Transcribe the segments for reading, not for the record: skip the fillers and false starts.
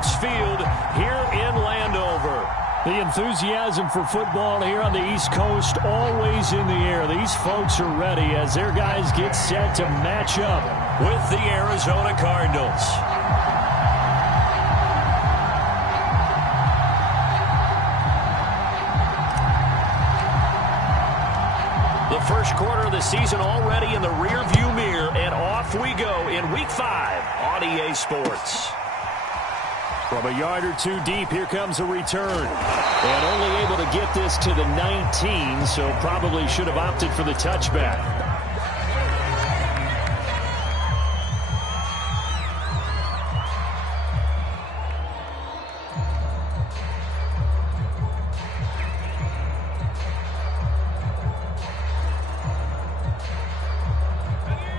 FedEx Field here in Landover. The enthusiasm for football here on the East Coast always in the air. These folks are ready as their guys get set to match up with the Arizona Cardinals. The first quarter of the season already in the rearview mirror, and off we go in Week 5 on EA Sports. From a yard or two deep, here comes a return. And only able to get this to the 19, so probably should have opted for the touchback.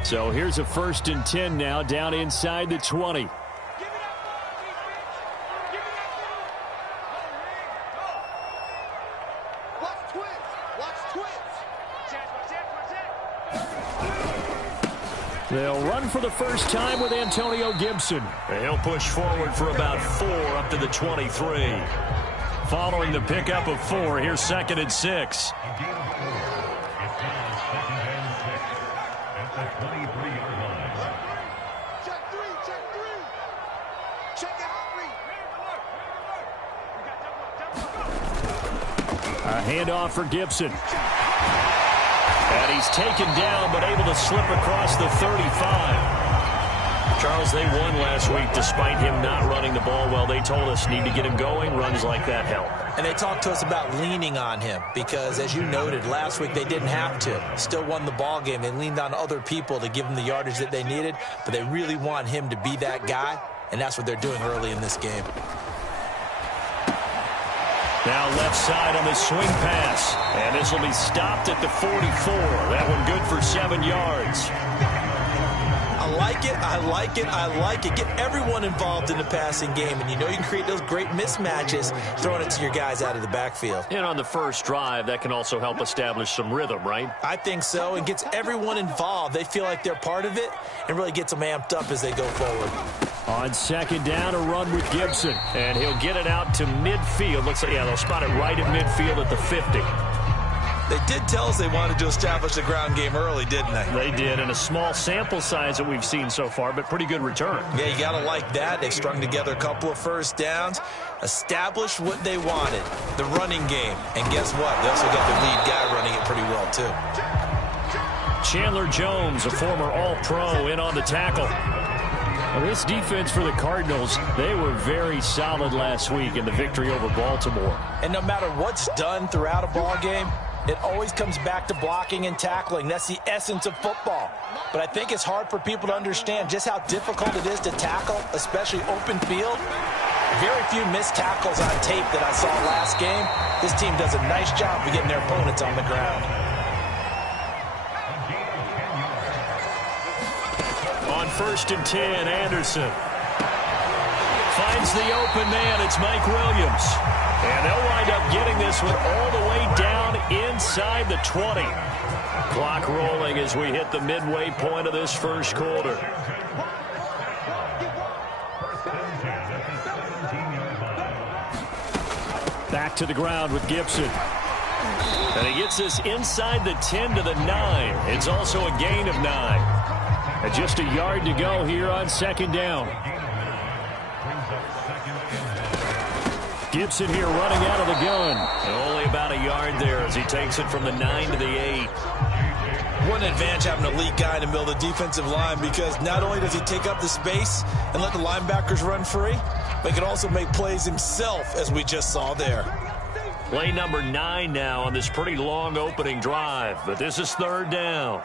So here's a 1st and 10 now, down inside the 20. They'll run for the first time with Antonio Gibson. He'll push forward for about 4 up to the 23. Following the pickup of 4, here's 2nd and 6. A handoff for Gibson. And he's taken down, but able to slip across the 35. Charles, they won last week despite him not running the ball well. They told us need to get him going. Runs like that help. And they talked to us about leaning on him because, as you noted, last week they didn't have to. Still won the ball game. They leaned on other people to give them the yardage that they needed, but they really want him to be that guy, and that's what they're doing early in this game. Now left side on the swing pass. And this will be stopped at the 44. That one good for 7 yards. I like it, I like it, I like it. Get everyone involved in the passing game. And you know you can create those great mismatches throwing it to your guys out of the backfield. And on the first drive, that can also help establish some rhythm, right? I think so. It gets everyone involved. They feel like they're part of it and really gets them amped up as they go forward. On 2nd down, a run with Gibson. And he'll get it out to midfield. Looks like, yeah, they'll spot it right at midfield at the 50. They did tell us they wanted to establish the ground game early, didn't they? They did, and a small sample size that we've seen so far, but pretty good return. Yeah, you got to like that. They've strung together a couple of first downs, established what they wanted, the running game. And guess what? They also got the lead guy running it pretty well, too. Chandler Jones, a former All-Pro, in on the tackle. Well, this defense for the Cardinals, they were very solid last week in the victory over Baltimore. And no matter what's done throughout a ball game, it always comes back to blocking and tackling. That's the essence of football. But I think it's hard for people to understand just how difficult it is to tackle, especially open field. Very few missed tackles on tape that I saw last game. This team does a nice job of getting their opponents on the ground. On 1st and 10, Anderson finds the open man. It's Mike Williams. And they'll wind up getting this one all the way down inside the 20. Clock rolling as we hit the midway point of this first quarter. Back to the ground with Gibson. And he gets this inside the 10 to the 9. It's also a gain of 9. And just a yard to go here on 2nd down. Gibson here running out of the gun. And only about a yard there as he takes it from the 9 to the 8. What an advantage having an elite guy in the middle of the defensive line, because not only does he take up the space and let the linebackers run free, but he can also make plays himself, as we just saw there. Play number 9 now on this pretty long opening drive, but this is 3rd down.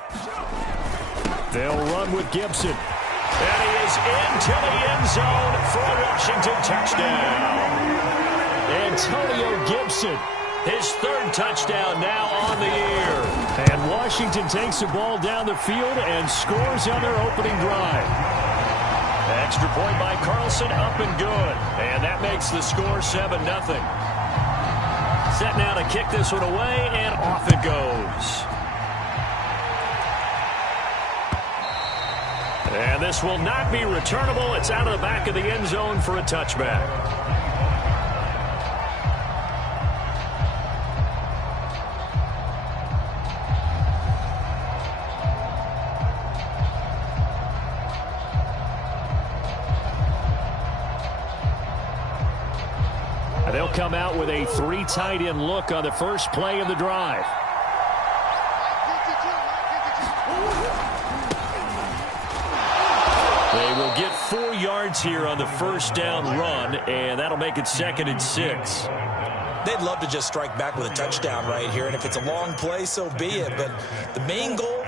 They'll run with Gibson. And he is into the end zone for a Washington touchdown. Antonio Gibson, his 3rd touchdown now on the year. And Washington takes the ball down the field and scores on their opening drive. Extra point by Carlson, up and good. And that makes the score 7-0. Set now to kick this one away, and off it goes. And this will not be returnable. It's out of the back of the end zone for a touchback. They'll come out with a 3 tight end look on the first play of the drive. They will get 4 yards here on the first down run, and that'll make it 2nd and 6. They'd love to just strike back with a touchdown right here, and if it's a long play, so be it. But the main goal,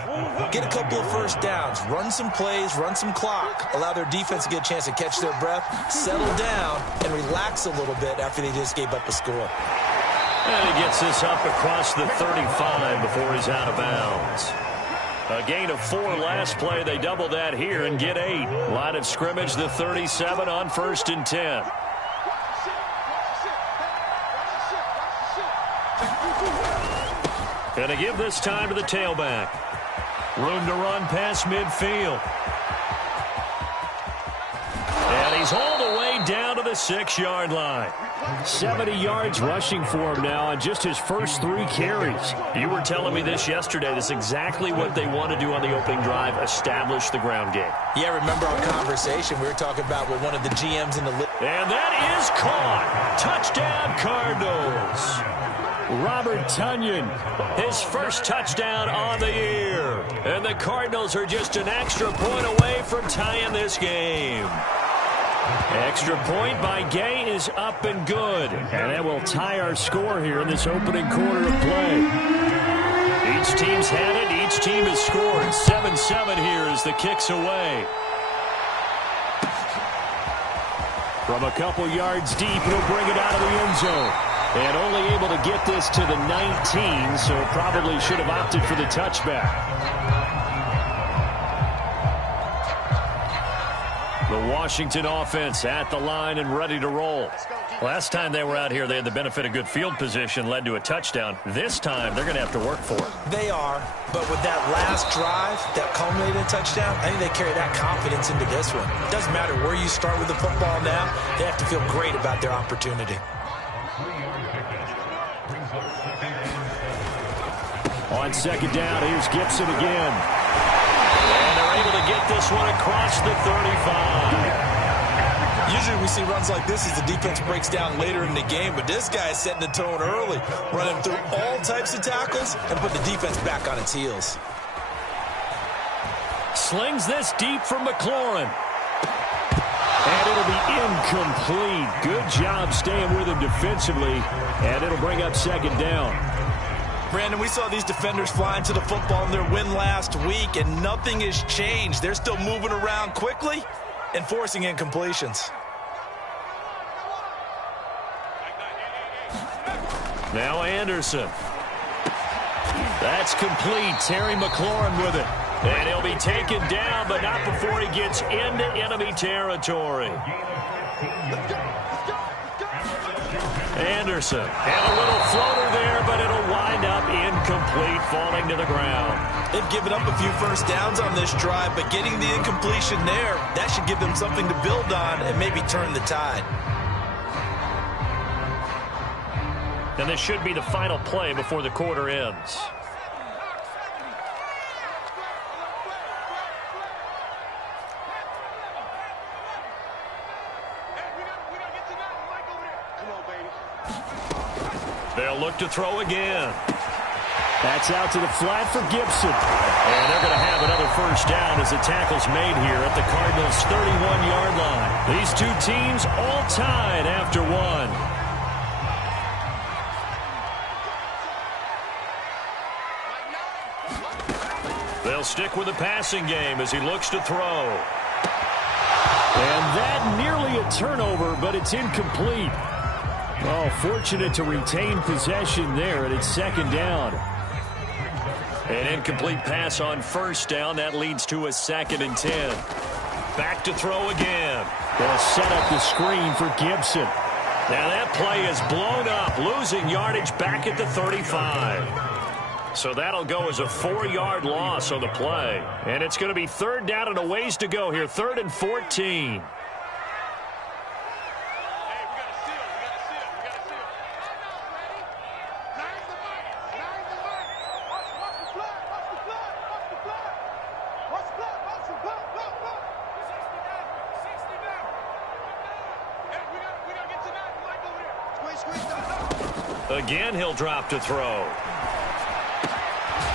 get a couple of first downs, run some plays, run some clock, allow their defense to get a chance to catch their breath, settle down, and relax a little bit after they just gave up a score. And he gets this up across the 35 before he's out of bounds. A gain of 4 last play. They double that here and get 8. Line of scrimmage, the 37 on 1st and 10. Going to give this time to the tailback. Room to run past midfield. And he's all the way down to the 6-yard line. 70 yards rushing for him now on just his first 3 carries. You were telling me this yesterday. This is exactly what they want to do on the opening drive, establish the ground game. Yeah, remember our conversation we were talking about with one of the GMs in the league. And that is caught. Touchdown, Cardinals. Robert Tonyan, his first touchdown on the year. And the Cardinals are just an extra point away from tying this game. Extra point by Gay is up and good. And that will tie our score here in this opening quarter of play. Each team's had it. Each team has scored. 7-7 here as the kick's away. From a couple yards deep, he'll bring it out of the end zone. And only able to get this to the 19, so probably should have opted for the touchback. The Washington offense at the line and ready to roll. Last time they were out here, they had the benefit of good field position, led to a touchdown. This time, they're going to have to work for it. They are, but with that last drive that culminated in a touchdown, I think they carry that confidence into this one. It doesn't matter where you start with the football now. They have to feel great about their opportunity. On 2nd down, here's Gibson again. And they're able to get this one across the 35. Usually we see runs like this as the defense breaks down later in the game, but this guy is setting the tone early, running through all types of tackles and put the defense back on its heels. Slings this deep from McLaurin. And it'll be incomplete. Good job staying with him defensively, and it'll bring up 2nd down. Brandon, we saw these defenders flying to the football in their win last week, and nothing has changed. They're still moving around quickly and forcing incompletions. Now Anderson. That's complete. Terry McLaurin with it. And he'll be taken down, but not before he gets into enemy territory. Anderson. And a little floater there, but it'll wind up incomplete, falling to the ground. They've given up a few first downs on this drive, but getting the incompletion there, that should give them something to build on and maybe turn the tide. And this should be the final play before the quarter ends. They'll look to throw again. That's out to the flat for Gibson. And they're going to have another first down as the tackle's made here at the Cardinals' 31-yard line. These two teams all tied after one. They'll stick with the passing game as he looks to throw. And that nearly a turnover, but it's incomplete. Oh, fortunate to retain possession there, and it's 2nd down. An incomplete pass on first down. That leads to a 2nd and 10. Back to throw again. They'll set up the screen for Gibson. Now that play is blown up, losing yardage back at the 35. So that'll go as a 4-yard loss on the play. And it's going to be 3rd down and a ways to go here. 3rd and 14. Again, he'll drop to throw.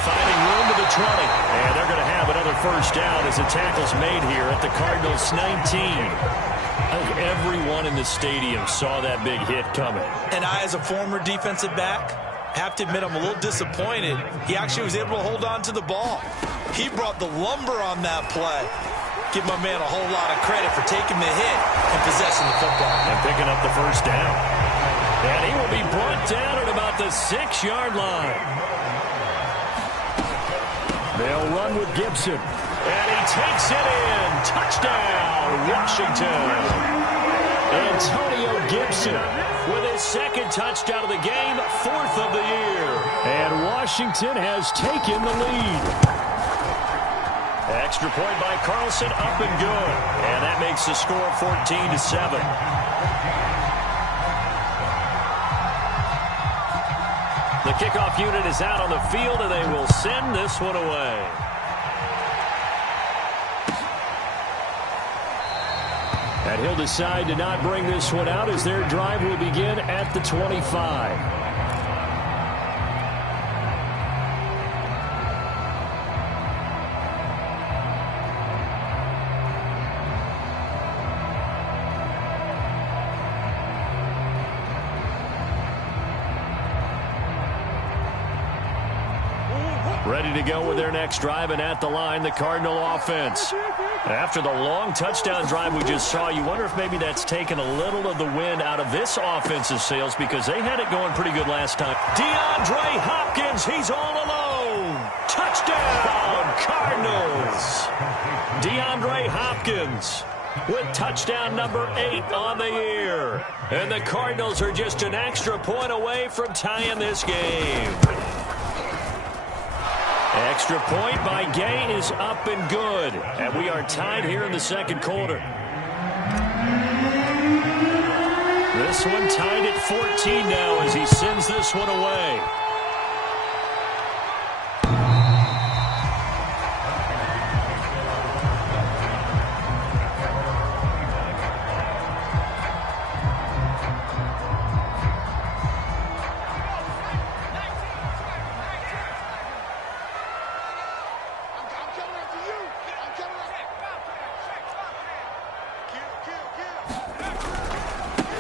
Finding room to the 20. And they're going to have another first down as the tackle's made here at the Cardinals' 19. I think everyone in the stadium saw that big hit coming. And I, as a former defensive back, have to admit I'm a little disappointed. He actually was able to hold on to the ball. He brought the lumber on that play. Give my man a whole lot of credit for taking the hit and possessing the football. And picking up the first down. And he will be brought down at about the 6-yard line. They'll run with Gibson. And he takes it in. Touchdown, Washington. Antonio Gibson with his 2nd touchdown of the game, 4th of the year. And Washington has taken the lead. Extra point by Carlson, up and good. And that makes the score 14-7. The kickoff unit is out on the field, and they will send this one away. And he'll decide to not bring this one out as their drive will begin at the 25. Ready to go with their next drive, and at the line, the Cardinal offense. After the long touchdown drive we just saw, you wonder if maybe that's taken a little of the wind out of this offensive sails because they had it going pretty good last time. DeAndre Hopkins, he's all alone. Touchdown, Cardinals. DeAndre Hopkins with touchdown number 8 on the year. And the Cardinals are just an extra point away from tying this game. Extra point by Gay is up and good. And we are tied here in the 2nd quarter. This one tied at 14 now as he sends this one away.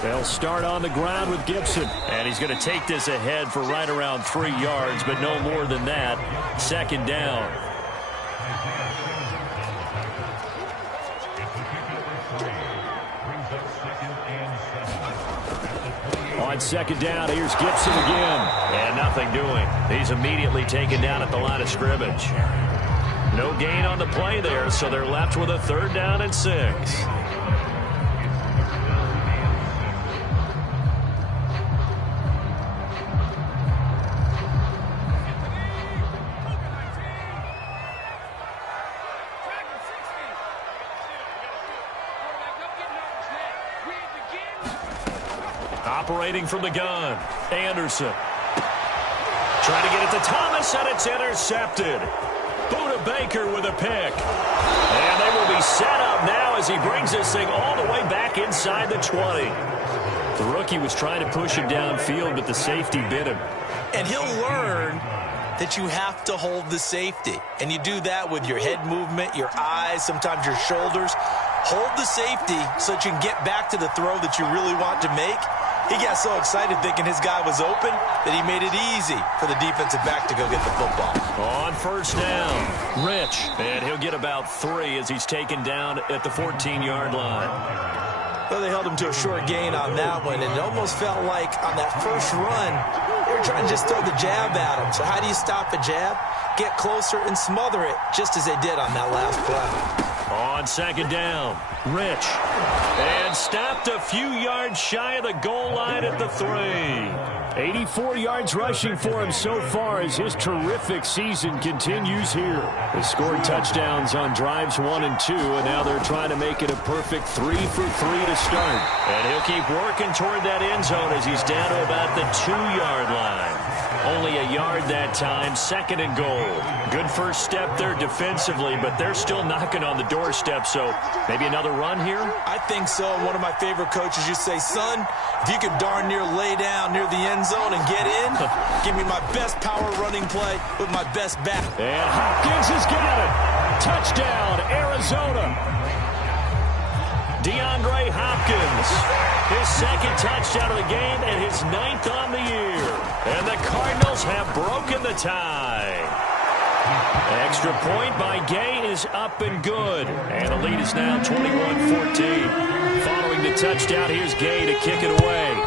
They'll start on the ground with Gibson. And he's going to take this ahead for right around 3 yards, but no more than that. 2nd down. On 2nd down, here's Gibson again. And nothing doing. He's immediately taken down at the line of scrimmage. No gain on the play there, so they're left with a 3rd down and 6. Operating from the gun, Anderson. Trying to get it to Thomas, and it's intercepted. Buda Baker with a pick. And they will be set up now as he brings this thing all the way back inside the 20. The rookie was trying to push him downfield, but the safety bit him. And he'll learn that you have to hold the safety. And you do that with your head movement, your eyes, sometimes your shoulders. Hold the safety so that you can get back to the throw that you really want to make. He got so excited thinking his guy was open that he made it easy for the defensive back to go get the football. On 1st down, Rich. And he'll get about 3 as he's taken down at the 14-yard line. Well, they held him to a short gain on that one, and it almost felt like on that first run, they were trying to just throw the jab at him. So how do you stop a jab? Get closer and smother it, just as they did on that last play. On On second down, Rich. And stopped a few yards shy of the goal line at the 3. 84 yards rushing for him so far as his terrific season continues here. They scored touchdowns on drives 1 and 2, and now they're trying to make it a perfect 3 for 3 to start. And he'll keep working toward that end zone as he's down to about the 2-yard line. Only a yard that time, second and goal. Good first step there defensively, but they're still knocking on the doorstep, so maybe another run here? I think so. One of my favorite coaches used to say, son, if you can darn near lay down near the end zone and get in, give me my best power running play with my best back. And Hopkins has got it. Touchdown, Arizona. DeAndre Hopkins, his second touchdown of the game and his 9th on the year. And the Cardinals have broken the tie. Extra point by Gay is up and good. And the lead is now 21-14. Following the touchdown, here's Gay to kick it away.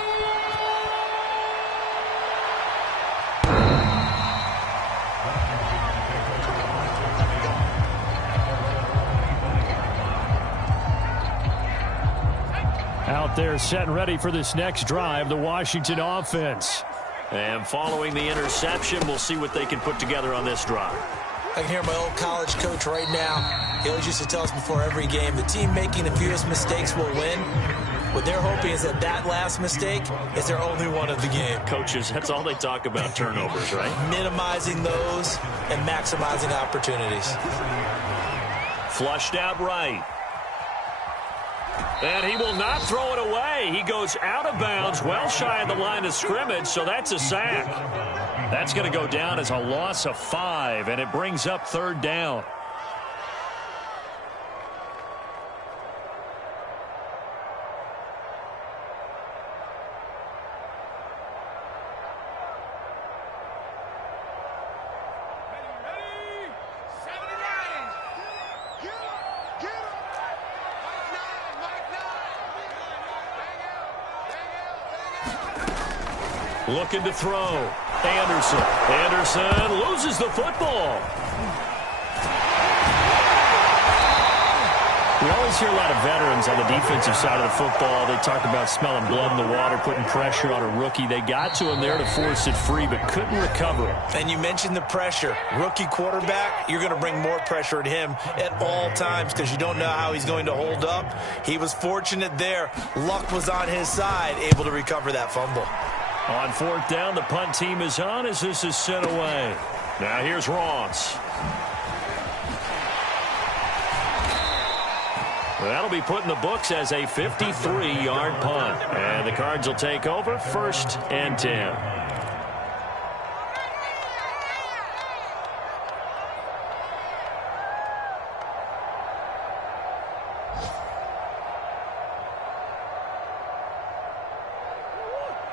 Out there set and ready for this next drive, the Washington offense. And following the interception, we'll see what they can put together on this drive. I can hear my old college coach right now. He always used to tell us before every game, the team making the fewest mistakes will win. What they're hoping is that that last mistake is their only one of the game. Coaches, that's all they talk about, turnovers, right? Minimizing those and maximizing opportunities. Flushed out right. And he will not throw it away. He goes out of bounds, well shy of the line of scrimmage, so that's a sack. That's going to go down as a loss of 5, and it brings up 3rd down. Looking to throw. Anderson. Anderson loses the football. We always hear a lot of veterans on the defensive side of the football. They talk about smelling blood in the water, putting pressure on a rookie. They got to him there to force it free, but couldn't recover it. And you mentioned the pressure. Rookie quarterback, you're going to bring more pressure at him at all times because you don't know how he's going to hold up. He was fortunate there. Luck was on his side, able to recover that fumble. On 4th down, the punt team is on as this is sent away. Now here's Ross. That'll be put in the books as a 53-yard punt. And the Cards will take over 1st and 10.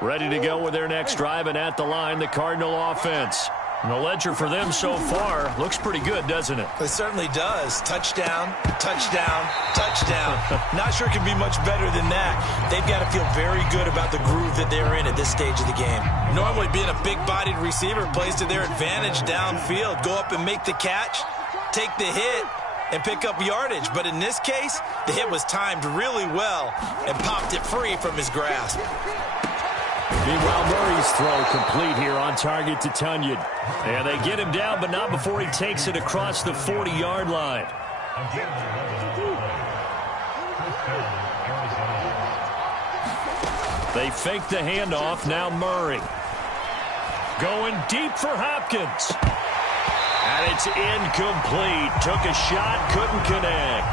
Ready to go with their next drive, and at the line, the Cardinal offense. And the ledger for them so far looks pretty good, doesn't it? It certainly does. Touchdown, touchdown, touchdown. Not sure it can be much better than that. They've got to feel very good about the groove that they're in at this stage of the game. Normally, being a big-bodied receiver plays to their advantage downfield. Go up and make the catch, take the hit, and pick up yardage. But in this case, the hit was timed really well and popped it free from his grasp. Meanwhile, Murray's throw complete here on target to Tunyon. And they get him down, but not before he takes it across the 40-yard line. They fake the handoff. Now Murray. Going deep for Hopkins. And it's incomplete. Took a shot, couldn't connect.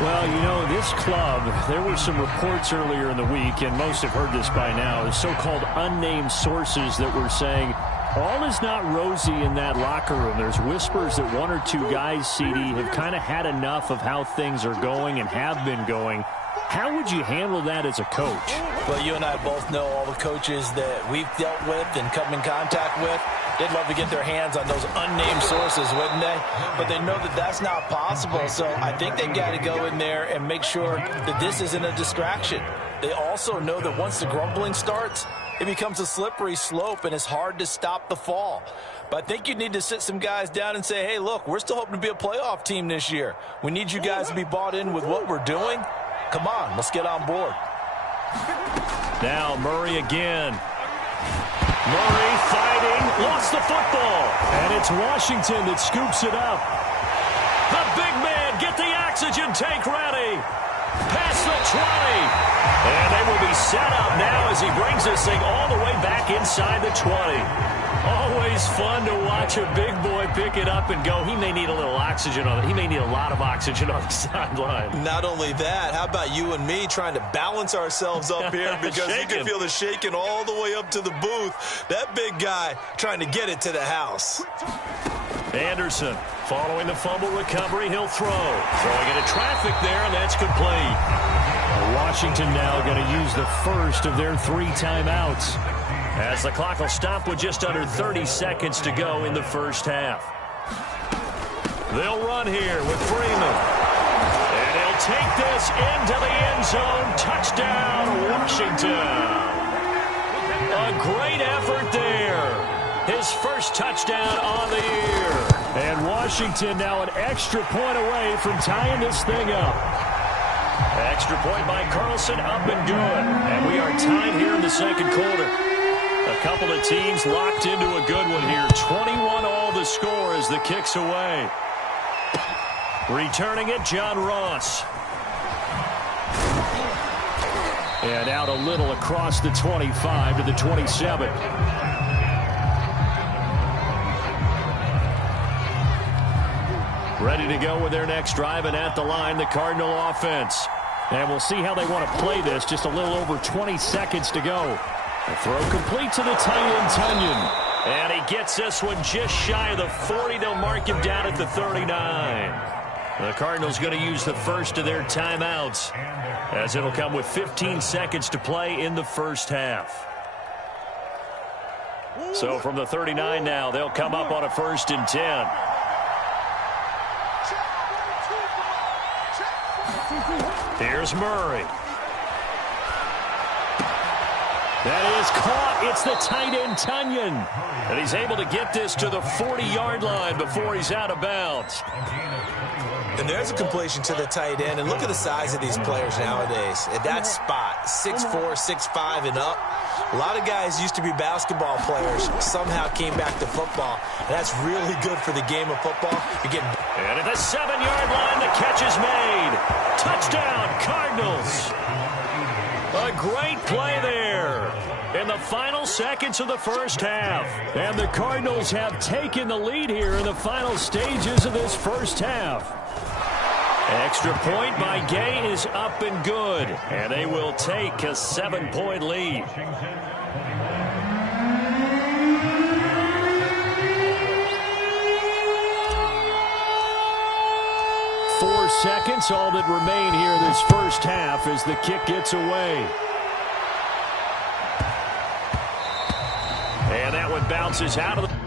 Well, you know, this club, there were some reports earlier in the week, and most have heard this by now, the so-called unnamed sources that were saying all is not rosy in that locker room. There's whispers that 1 or 2 guys, CD, have kind of had enough of how things are going and have been going. How would you handle that as a coach? Well, you and I both know all the coaches that we've dealt with and come in contact with. They'd love to get their hands on those unnamed sources, wouldn't they? But they know that that's not possible, so I think they've got to go in there and make sure that this isn't a distraction. They also know that once the grumbling starts, it becomes a slippery slope, and it's hard to stop the fall. But I think you need to sit some guys down and say, hey, look, we're still hoping to be a playoff team this year. We need you guys to be bought in with what we're doing. Come on, let's get on board. Now Murray again. Murray fighting, lost the football. And it's Washington that scoops it up. The big man, get the oxygen tank ready. Past the 20. And they will be set up now as he brings this thing all the way back inside the 20. Always fun to watch a big boy pick it up and go. He may need a little oxygen on it. He may need a lot of oxygen on the sideline. Not only that, how about you and me trying to balance ourselves up here because you can feel the shaking all the way up to the booth. That big guy trying to get it to the house. Anderson following the fumble recovery. He'll throw. Throwing into traffic there, and that's complete. Washington now going to use the first of their 3 timeouts. As the clock will stop with just under 30 seconds to go in the first half. They'll run here with Freeman. And he'll take this into the end zone. Touchdown, Washington. A great effort there. His first touchdown on the year. And Washington now an extra point away from tying this thing up. Extra point by Carlson, up and good. And we are tied here in the second quarter. A couple of teams locked into a good one here. 21 all the score as the kick's away. Returning it, John Ross. And out a little across the 25 to the 27. Ready to go with their next drive, and at the line, the Cardinal offense. And we'll see how they want to play this. Just a little over 20 seconds to go. The throw complete to the tight end, Tonyan. And he gets this one just shy of the 40. They'll mark him down at the 39. The Cardinals going to use the first of their timeouts, as it'll come with 15 seconds to play in the first half. So from the 39 now, they'll come up on a 1st and 10. Here's Murray. That is caught. It's the tight end, Tonyan. And he's able to get this to the 40-yard line before he's out of bounds. And there's a completion to the tight end. And look at the size of these players nowadays. At that spot, 6'4", 6'5", and up. A lot of guys used to be basketball players, somehow came back to football. And that's really good for the game of football. You're getting... And at the 7-yard line, the catch is made. Touchdown, Cardinals. A great play there in the final seconds of the first half. And the Cardinals have taken the lead here in the final stages of this first half. Extra point by Gay is up and good. And they will take a 7-point lead. 4 seconds, all that remain here in this first half as the kick gets away. And that one bounces out of the...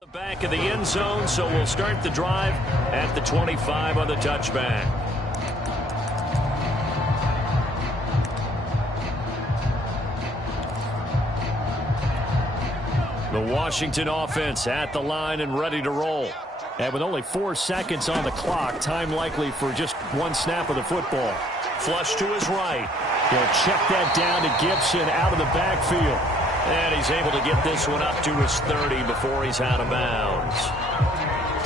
The back of the end zone, so we'll start the drive at the 25 on the touchback. The Washington offense at the line and ready to roll. And with only 4 seconds on the clock, time likely for just one snap of the football. Flush to his right. He'll check that down to Gibson out of the backfield. And he's able to get this one up to his 30 before he's out of bounds.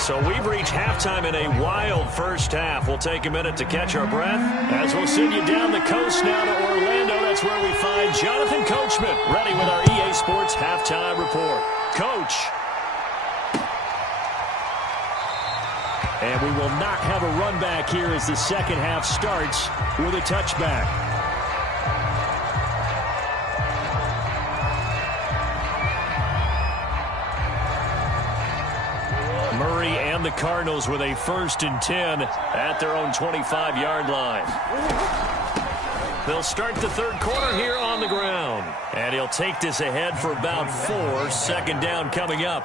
So we've reached halftime in a wild first half. We'll take a minute to catch our breath as we'll send you down the coast now to Orlando. That's where we find Jonathan Coachman ready with our EA Sports halftime report. Coach. And we will not have a run back here as the second half starts with a touchback. Murray and the Cardinals with a 1st and 10 at their own 25-yard line. They'll start the third quarter here on the ground. And he'll take this ahead for about 4. Second down coming up.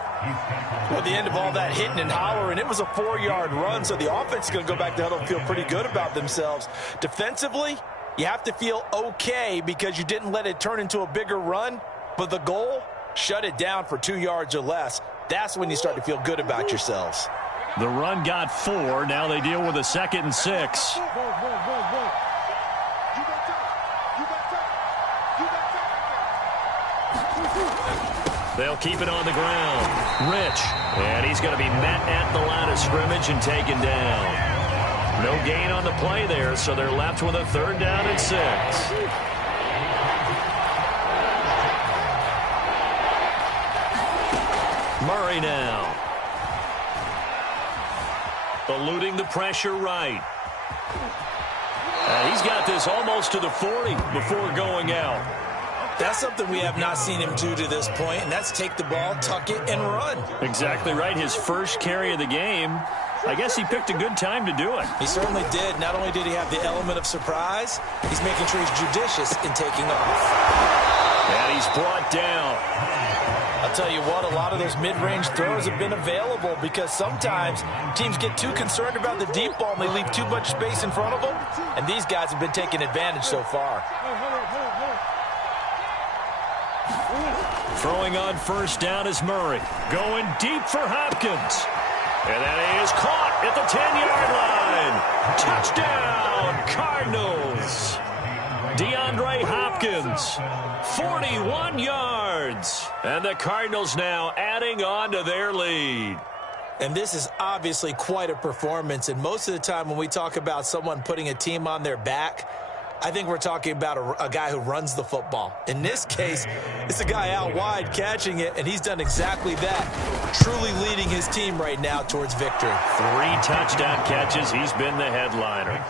Well, at the end of all that hitting and hollering, it was a 4-yard run, so the offense is going to go back to huddle and feel pretty good about themselves. Defensively, you have to feel okay because you didn't let it turn into a bigger run, but the goal, shut it down for 2 yards or less. That's when you start to feel good about yourselves. The run got 4. Now they deal with a 2nd and 6. They'll keep it on the ground. Rich. And he's going to be met at the line of scrimmage and taken down. No gain on the play there, so they're left with a 3rd down and 6. Murray now. Eluding the pressure right. And he's got this almost to the 40 before going out. That's something we have not seen him do to this point, and that's take the ball, tuck it, and run. Exactly right. His first carry of the game. I guess he picked a good time to do it. He certainly did. Not only did he have the element of surprise, he's making sure he's judicious in taking off. And he's brought down. I'll tell you what, a lot of those mid-range throws have been available because sometimes teams get too concerned about the deep ball and they leave too much space in front of them, and these guys have been taking advantage so far. Throwing on 1st down is Murray. Going deep for Hopkins. And that is caught at the 10-yard line. Touchdown, Cardinals. DeAndre Hopkins, 41 yards. And the Cardinals now adding on to their lead. And this is obviously quite a performance. And most of the time when we talk about someone putting a team on their back, I think we're talking about a guy who runs the football. In this case, it's a guy out wide catching it, and he's done exactly that, truly leading his team right now towards victory. 3 touchdown catches. He's been the headliner.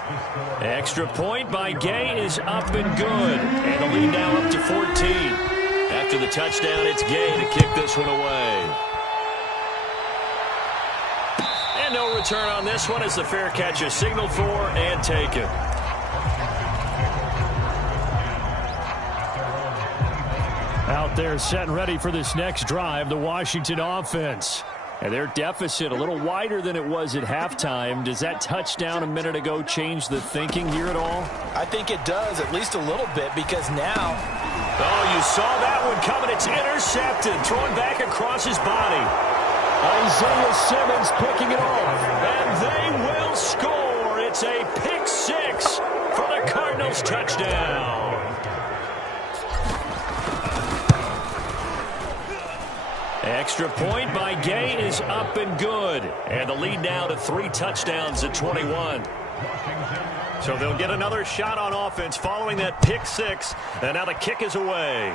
Extra point by Gay is up and good. And the lead now up to 14. After the touchdown, it's Gay to kick this one away. And no return on this one as the fair catch is signaled for and taken. Out there set and ready for this next drive, the Washington offense. And their deficit a little wider than it was at halftime. Does that touchdown a minute ago change the thinking here at all? I think it does, at least a little bit, because now... Oh, you saw that one coming. It's intercepted. Thrown back across his body. Isaiah Simmons picking it off. And they will score. It's a pick 6 for the Cardinals touchdown. Extra point by Gay is up and good. And the lead now to 3 touchdowns at 21. So they'll get another shot on offense following that pick 6. And now the kick is away.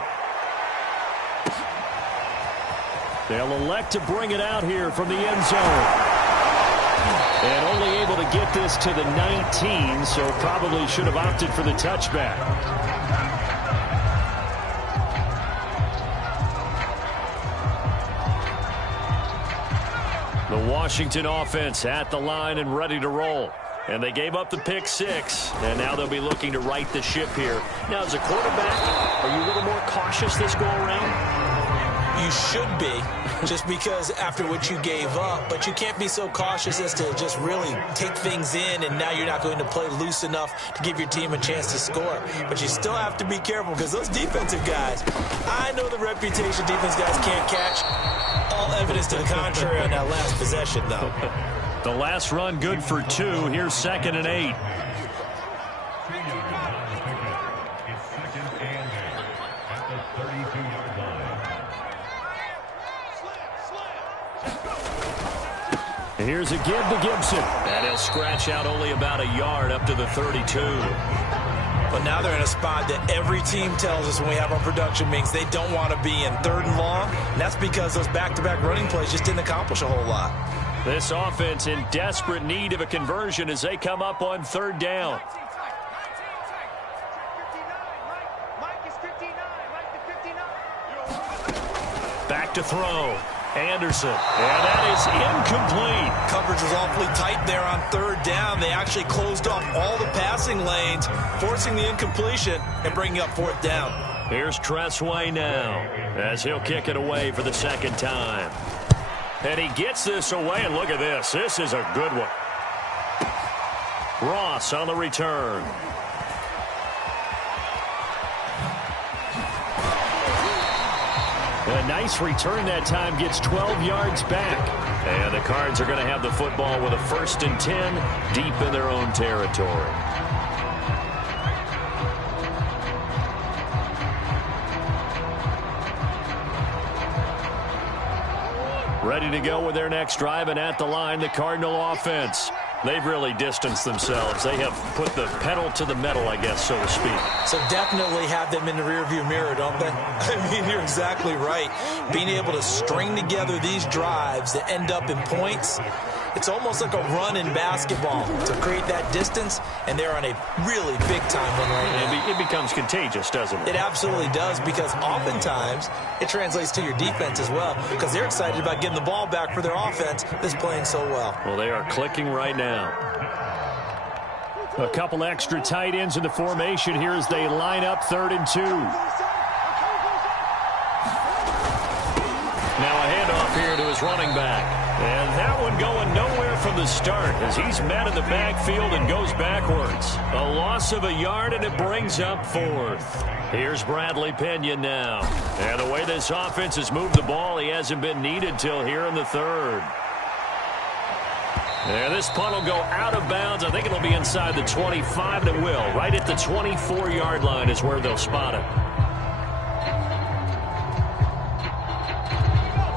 They'll elect to bring it out here from the end zone. And only able to get this to the 19, so probably should have opted for the touchback. The Washington offense at the line and ready to roll. And they gave up the pick 6, and now they'll be looking to right the ship here. Now, as a quarterback, are you a little more cautious this go around? You should be, just because after what you gave up. But you can't be so cautious as to just really take things in, and now you're not going to play loose enough to give your team a chance to score. But you still have to be careful, because those defensive guys, I know the reputation defense guys can't catch. All evidence to the contrary on that last possession, though. The last run good for 2. Here's 2nd and 8. Here's a give to Gibson. And he'll scratch out only about a yard up to the 32. But now they're in a spot that every team tells us when we have our production meetings they don't want to be in, 3rd and long. And that's because those back-to-back running plays just didn't accomplish a whole lot. This offense in desperate need of a conversion as they come up on 3rd down. Back to throw. Anderson, and that is incomplete. Coverage was awfully tight there on 3rd down. They actually closed off all the passing lanes, forcing the incompletion and bringing up 4th down. Here's Tressway now as he'll kick it away for the 2nd time. And he gets this away, and look at this. This is a good one. Ross on the return. A nice return that time, gets 12 yards back. And the Cards are going to have the football with a 1st and 10 deep in their own territory. Ready to go with their next drive, and at the line, the Cardinal offense. They've really distanced themselves. They have put the pedal to the metal, I guess, so to speak. So definitely have them in the rearview mirror, don't they? I mean, you're exactly right. Being able to string together these drives that end up in points, it's almost like a run in basketball to create that distance, and they're on a really big-time one right now. It becomes contagious, doesn't it? It absolutely does, because oftentimes it translates to your defense as well, because they're excited about getting the ball back for their offense that's playing so well. Well, they are clicking right now. A couple extra tight ends in the formation here as they line up 3rd and 2. Now a handoff here to his running back. And that one going nowhere from the start as he's met in the backfield and goes backwards. A loss of a yard, and it brings up 4th. Here's Bradley Pinion now. And the way this offense has moved the ball, he hasn't been needed till here in the 3rd. And this punt will go out of bounds. I think it'll be inside the 25, and it will. Right at the 24-yard line is where they'll spot it.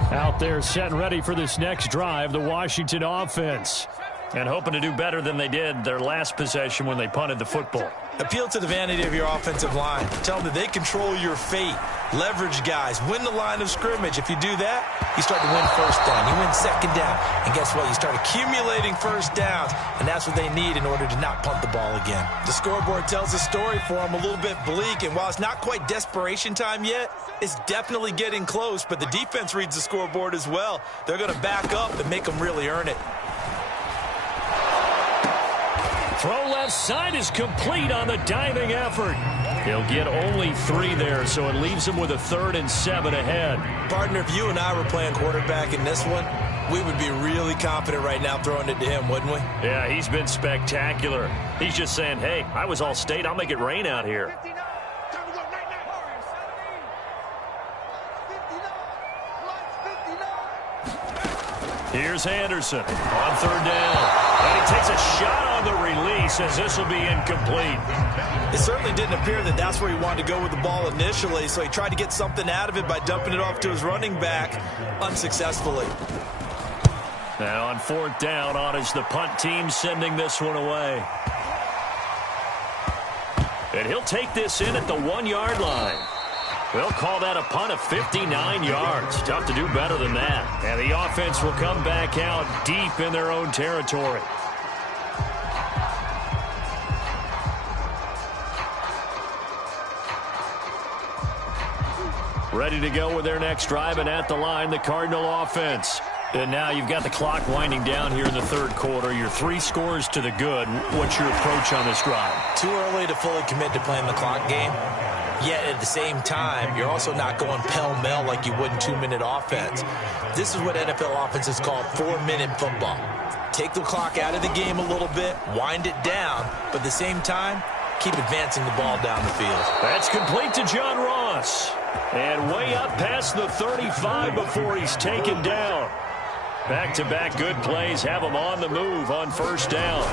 Out there set and ready for this next drive, the Washington offense. And hoping to do better than they did their last possession when they punted the football. Appeal to the vanity of your offensive line. Tell them that they control your fate. Leverage guys. Win the line of scrimmage. If you do that, you start to win 1st down. You win 2nd down. And guess what? You start accumulating 1st downs. And that's what they need in order to not punt the ball again. The scoreboard tells a story for them a little bit bleak. And while it's not quite desperation time yet, it's definitely getting close. But the defense reads the scoreboard as well. They're going to back up and make them really earn it. Throw left side is complete on the diving effort. He'll get only 3 there, so it leaves him with a 3rd and 7 ahead. Partner, if you and I were playing quarterback in this one, we would be really confident right now throwing it to him, wouldn't we? Yeah, he's been spectacular. He's just saying, hey, I was all state. I'll make it rain out here. Here's Anderson on 3rd down. And he takes a shot on the release as this will be incomplete. It certainly didn't appear that that's where he wanted to go with the ball initially, so he tried to get something out of it by dumping it off to his running back unsuccessfully. Now on 4th down, on is the punt team sending this one away. And he'll take this in at the 1-yard line. They'll call that a punt of 59 yards. Tough to do better than that. And the offense will come back out deep in their own territory. Ready to go with their next drive, and at the line, the Cardinal offense. And now you've got the clock winding down here in the 3rd quarter. You're 3 scores to the good. What's your approach on this drive? Too early to fully commit to playing the clock game. Yet at the same time, you're also not going pell-mell like you would in 2-minute offense. This is what NFL offenses call 4-minute football. Take the clock out of the game a little bit, wind it down, but at the same time, keep advancing the ball down the field. That's complete to John Ross. And way up past the 35 before he's taken down. Back-to-back good plays have him on the move on first down.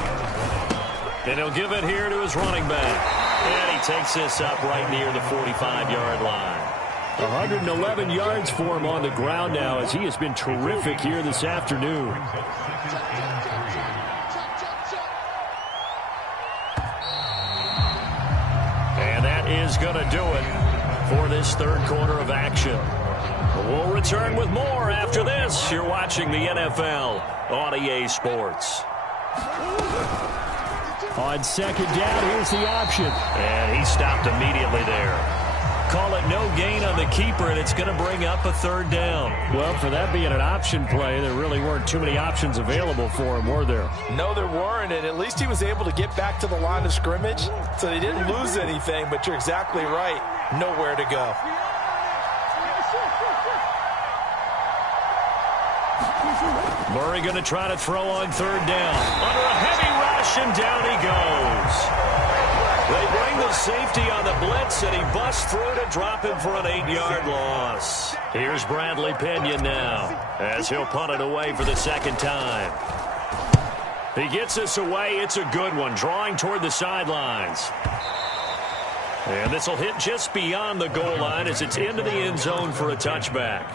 And he'll give it here to his running back. And he takes this up right near the 45-yard line. 111 yards for him on the ground now as he has been terrific here this afternoon. And that is going to do it for this third quarter of action. We'll return with more after this. You're watching the NFL on EA Sports. On second down, here's the option. And he stopped immediately there. Call it no gain on the keeper, and it's going to bring up a third down. Well, for that being an option play, there really weren't too many options available for him, were there? No, there weren't, and at least he was able to get back to the line of scrimmage, so they didn't lose anything, but you're exactly right. Nowhere to go. Murray going to try to throw on third down. Under a heavy rush, and down he goes. They bring the safety on the blitz, and he busts through to drop him for an 8-yard loss. Here's Bradley Pinion now, as he'll punt it away for the second time. He gets this away. It's a good one, drawing toward the sidelines. And this will hit just beyond the goal line as it's into the end zone for a touchback.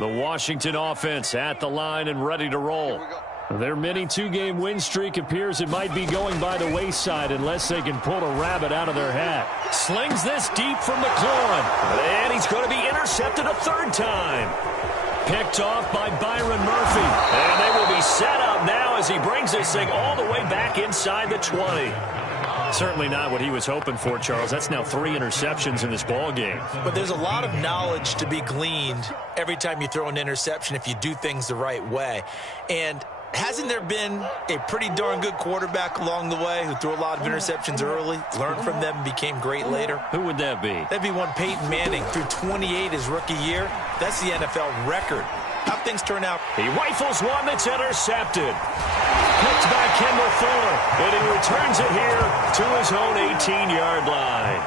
The Washington offense at the line and ready to roll. Their mini two-game win streak appears it might be going by the wayside unless they can pull a rabbit out of their hat. Slings this deep from McLaurin. And he's going to be intercepted a third time. Picked off by Byron Murphy. And they will be set up now as he brings this thing all the way back inside the 20. Certainly not what he was hoping for, Charles. That's now 3 interceptions in this ball game. But there's a lot of knowledge to be gleaned every time you throw an interception if you do things the right way. And hasn't there been a pretty darn good quarterback along the way who threw a lot of interceptions early, learned from them, and became great later? Who would that be? That'd be one Peyton Manning. Threw 28 his rookie year. That's the NFL record. How things turn out. He rifles one that's intercepted. Picked by Kendall Fuller. And he returns it here to his own 18-yard line.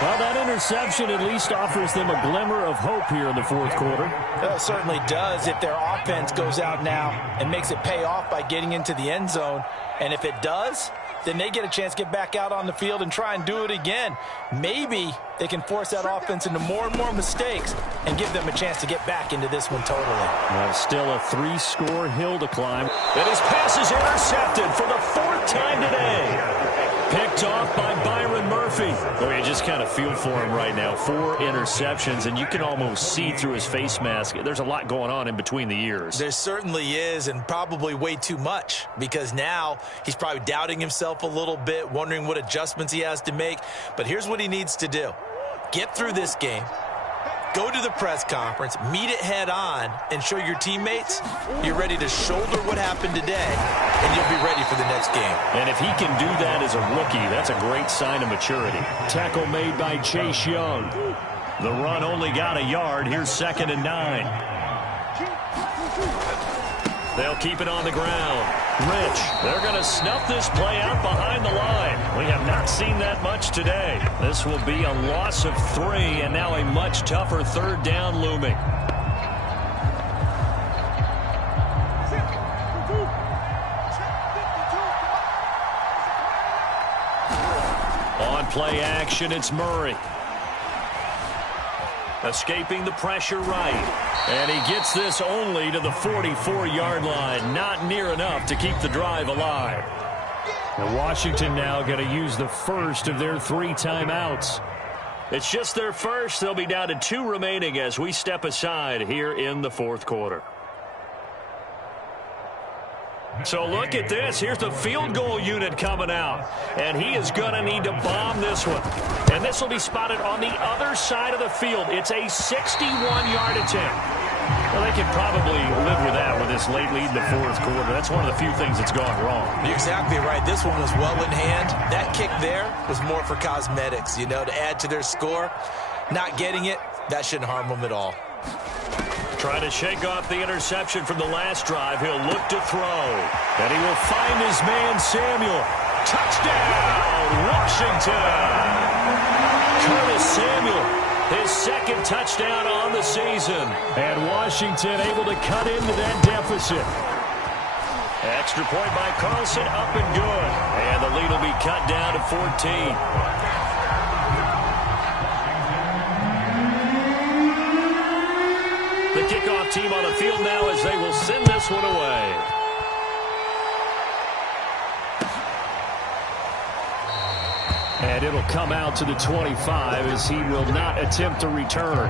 Well, that interception at least offers them a glimmer of hope here in the fourth quarter. It certainly does if their offense goes out now and makes it pay off by getting into the end zone. And if it does, then they get a chance to get back out on the field and try and do it again. Maybe they can force that offense into more and more mistakes and give them a chance to get back into this one totally. Well, still a 3-score hill to climb. And his pass is intercepted for the 4th time today. Picked off by Byron Murphy. Well, you just kind of feel for him right now. 4 interceptions, and you can almost see through his face mask. There's a lot going on in between the ears. There certainly is, and probably way too much, because now he's probably doubting himself a little bit, wondering what adjustments he has to make. But here's what he needs to do. Get through this game. Go to the press conference, meet it head on, and show your teammates you're ready to shoulder what happened today, and you'll be ready for the next game. And if he can do that as a rookie, that's a great sign of maturity. Tackle made by Chase Young. The run only got a yard. Here's 2nd and 9. They'll keep it on the ground. Rich, they're going to snuff this play out behind the line. We have not seen that much today. This will be a loss of 3, and now a much tougher third down looming. On play action, it's Murray. Escaping the pressure right. And he gets this only to the 44-yard line. Not near enough to keep the drive alive. And Washington now going to use the first of their 3 timeouts. It's just their first. They'll be down to 2 remaining as we step aside here in the fourth quarter. So look at this. Here's the field goal unit coming out. And he is going to need to bomb this one. And this will be spotted on the other side of the field. It's a 61-yard attempt. Well, they could probably live with that with this late lead in the fourth quarter. That's one of the few things that's gone wrong. You're exactly right. This one was well in hand. That kick there was more for cosmetics, you know, to add to their score. Not getting it, that shouldn't harm them at all. Trying to shake off the interception from the last drive. He'll look to throw. And he will find his man, Samuel. Touchdown, Washington! Curtis Samuel, his second touchdown on the season. And Washington able to cut into that deficit. Extra point by Carlson, up and good. And the lead will be cut down to 14. The kickoff team on the field now as they will send this one away. And it'll come out to the 25 as he will not attempt to return.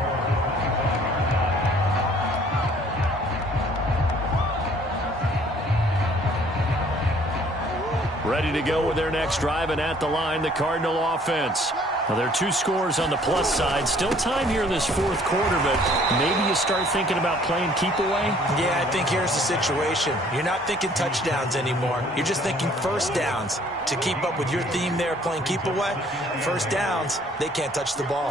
Ready to go with their next drive, and at the line, the Cardinal offense. Well, there are 2 scores on the plus side. Still time here in this fourth quarter, but maybe you start thinking about playing keep away? Yeah, I think here's the situation. You're not thinking touchdowns anymore. You're just thinking first downs. To keep up with your theme there, playing keep away, first downs, they can't touch the ball.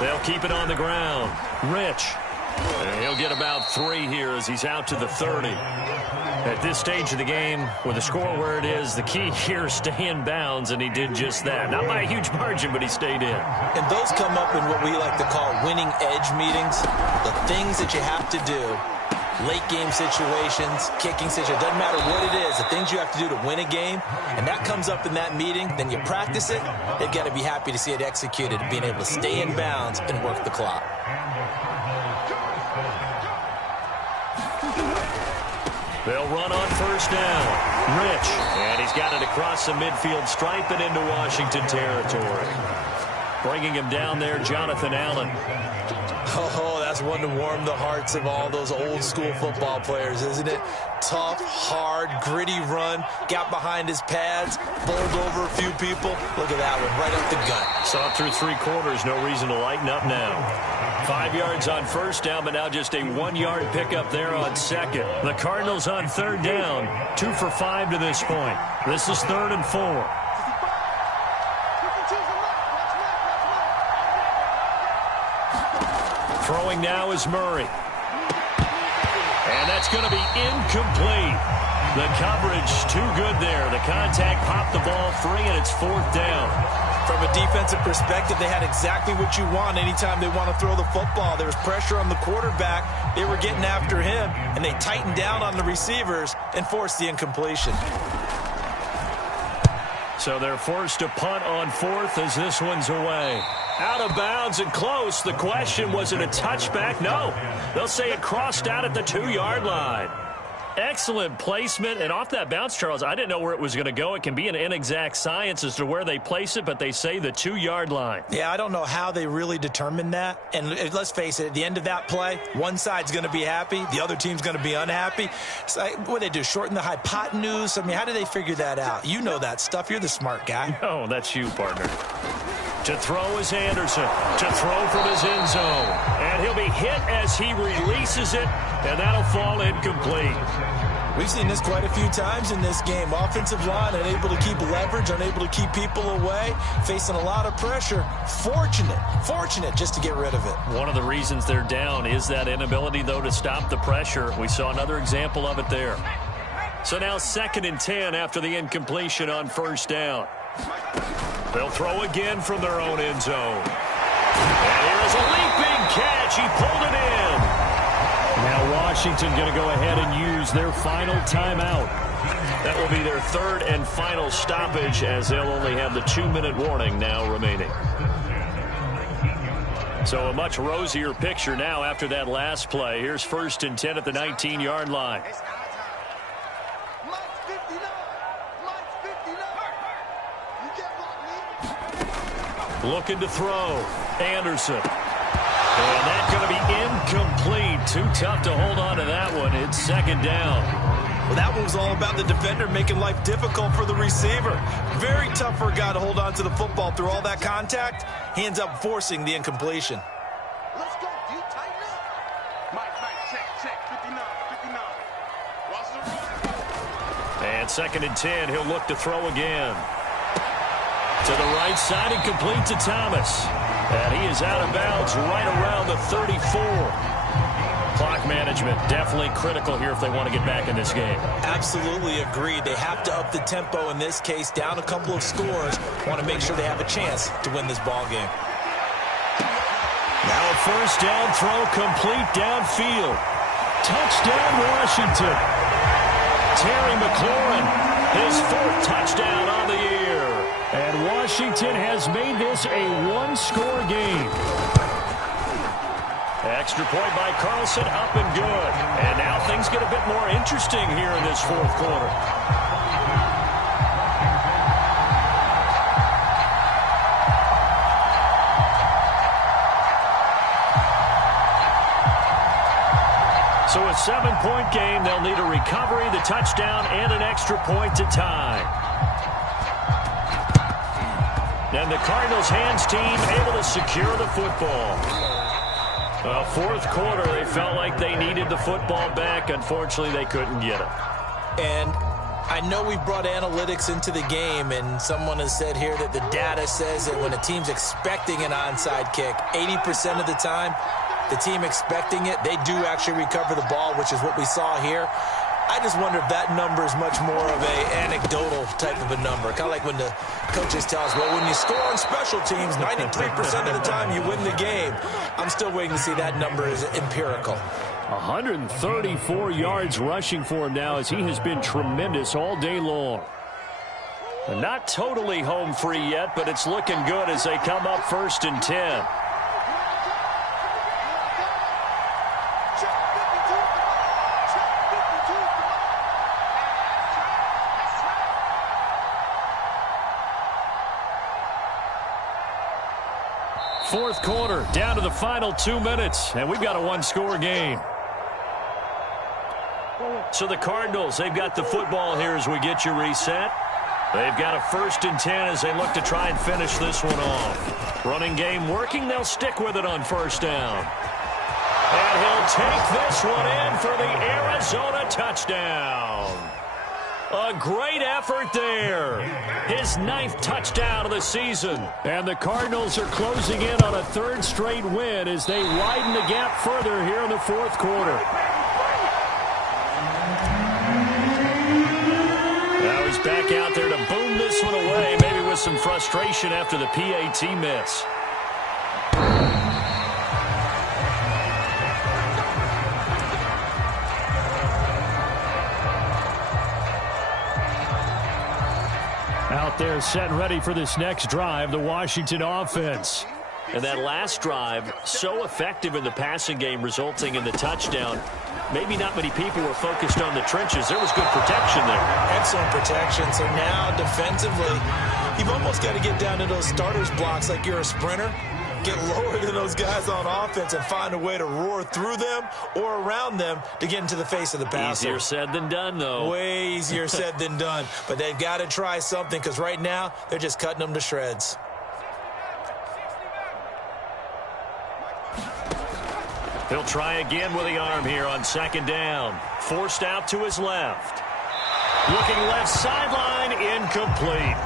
They'll keep it on the ground. Rich. And he'll get about 3 here as he's out to the 30. At this stage of the game, with the score where it is, the key here is stay in bounds, and he did just that. Not by a huge margin, but he stayed in. And those come up in what we like to call winning edge meetings. The things that you have to do, late game situations, kicking situations, doesn't matter what it is, the things you have to do to win a game, and that comes up in that meeting, then you practice it, they've got to be happy to see it executed, being able to stay in bounds and work the clock. They'll run on first down. Rich. And he's got it across the midfield stripe and into Washington territory. Bringing him down there, Jonathan Allen. Oh, that's one to warm the hearts of all those old school football players, isn't it? Tough, hard, gritty run. Got behind his pads, bowled over a few people. Look at that one, right up the gut. Saw through 3 quarters, no reason to lighten up now. 5 yards on first down, but now just a 1-yard pickup there on second. The Cardinals on third down, 2 for 5 to this point. This is 3rd and 4. Throwing now is Murray. And that's going to be incomplete. The coverage too good there. The contact popped the ball free, and it's 4th down. From a defensive perspective, they had exactly what you want anytime they want to throw the football. There was pressure on the quarterback. They were getting after him, and they tightened down on the receivers and forced the incompletion. So they're forced to punt on 4th as this one's away. Out of bounds and close. The question, was it a touchback? No. They'll say it crossed out at the 2-yard line. Excellent placement, and off that bounce, Charles, I didn't know where it was going to go. It can be an inexact science as to where they place it, but they say the 2-yard line. Yeah, I don't know how they really determined that. And let's face it, at the end of that play, one side's going to be happy, the other team's going to be unhappy. It's like, what do they do, shorten the hypotenuse? I mean, how do they figure that out? You know that stuff. You're the smart guy. No, that's you, partner. To throw is Anderson. To throw from his end zone. And he'll be hit as he releases it, and that'll fall incomplete. We've seen this quite a few times in this game. Offensive line unable to keep leverage, unable to keep people away, facing a lot of pressure. Fortunate just to get rid of it. One of the reasons they're down is that inability, though, to stop the pressure. We saw another example of it there. So now 2nd and 10 after the incompletion on first down. They'll throw again from their own end zone. And here is a leaping catch. He pulled it in. Now Washington going to go ahead and use their final timeout. That will be their 3rd and final stoppage, as they'll only have the 2-minute warning now remaining. So a much rosier picture now after that last play. Here's 1st and 10 at the 19-yard line. Looking to throw. Anderson. And that's going to be incomplete. Too tough to hold on to that one. It's 2nd down. Well, that one was all about the defender making life difficult for the receiver. Very tough for a guy to hold on to the football through all that contact. He ends up forcing the incompletion. And 2nd and 10, he'll look to throw again. To the right side and complete to Thomas. And he is out of bounds right around the 34. Clock management definitely critical here if they want to get back in this game. Absolutely agreed. They have to up the tempo in this case, down a couple of scores. Want to make sure they have a chance to win this ball game. Now a first down throw complete downfield. Touchdown Washington. Terry McLaurin, his 4th touchdown on the year. And Washington has made this a one-score game. Extra point by Carlson, up and good. And now things get a bit more interesting here in this 4th quarter. So a 7-point game, they'll need a recovery, the touchdown, and an extra point to tie. And the Cardinals hands team able to secure the football. 4th quarter, they felt like they needed the football back. Unfortunately, they couldn't get it. And I know we brought analytics into the game, and someone has said here that the data says that when a team's expecting an onside kick, 80% of the time, the team expecting it, they do actually recover the ball, which is what we saw here. I just wonder if that number is much more of a anecdotal type of a number. Kind of like when the coaches tell us, well, when you score on special teams, 93% of the time you win the game. I'm still waiting to see that number is empirical. 134 yards rushing for him now as he has been tremendous all day long. Not totally home free yet, but it's looking good as they come up 1st and 10. Fourth quarter, down to the final 2 minutes, and we've got a one-score game. So the Cardinals, they've got the football here as we get you reset. They've got a 1st and 10 as they look to try and finish this one off. Running game working, they'll stick with it on 1st down. And he'll take this one in for the Arizona touchdown. A great effort there. His 9th touchdown of the season. And the Cardinals are closing in on a 3rd straight win as they widen the gap further here in the 4th quarter. Now he's back out there to boom this one away, maybe with some frustration after the PAT miss. Out there set and ready for this next drive, the Washington offense. And that last drive, so effective in the passing game, resulting in the touchdown. Maybe not many people were focused on the trenches. There was good protection there. Excellent protection. So now defensively, you've almost got to get down to those starters blocks like you're a sprinter. Get lower than those guys on offense and find a way to roar through them or around them to get into the face of the passer. Easier said than done, though. Way easier said than done. But they've got to try something because right now they're just cutting them to shreds. He'll try again with the arm here on 2nd down. Forced out to his left. Looking left sideline, incomplete.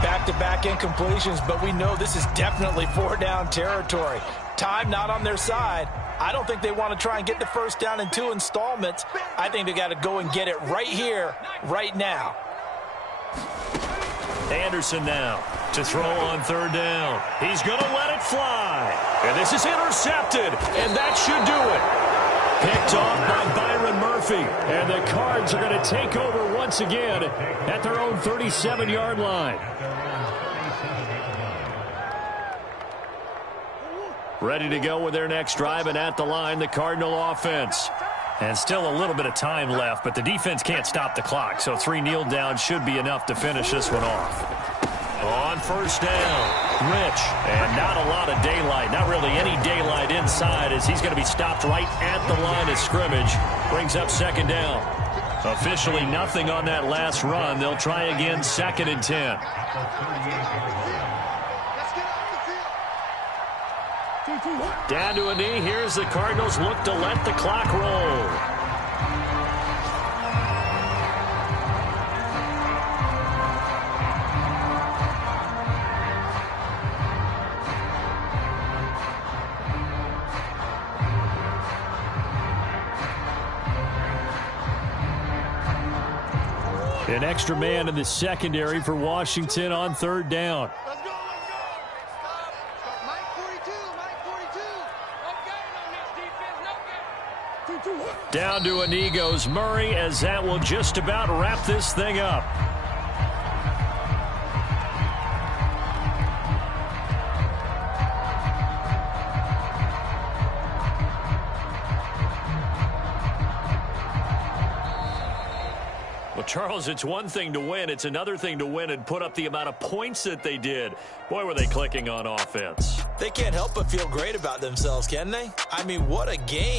Back-to-back incompletions, but we know this is definitely 4-down territory. Time not on their side. I don't think they want to try and get the 1st down in 2 installments. I think they got to go and get it right here, right now. Anderson now to throw on 3rd down. He's going to let it fly. And this is intercepted, and that should do it. Picked off by Byron Murphy. And the Cards are going to take over once again at their own 37-yard line. Ready to go with their next drive, and at the line, the Cardinal offense. And still a little bit of time left, but the defense can't stop the clock, so 3 kneel downs should be enough to finish this one off. On 1st down, Rich. And not a lot of daylight, not really any daylight inside as he's going to be stopped right at the line of scrimmage. Brings up 2nd down. Officially nothing on that last run. They'll try again 2nd and 10. Down to a knee. Here's the Cardinals look to let the clock roll. An extra man in the secondary for Washington on third down. Let's go. Stop. Mike 42. No gain on this defense. No gain. Down to a knee goes Murray, as that will just about wrap this thing up. Well, Charles, it's one thing to win. It's another thing to win and put up the amount of points that they did. Boy, were they clicking on offense. They can't help but feel great about themselves, can they? I mean, what a game.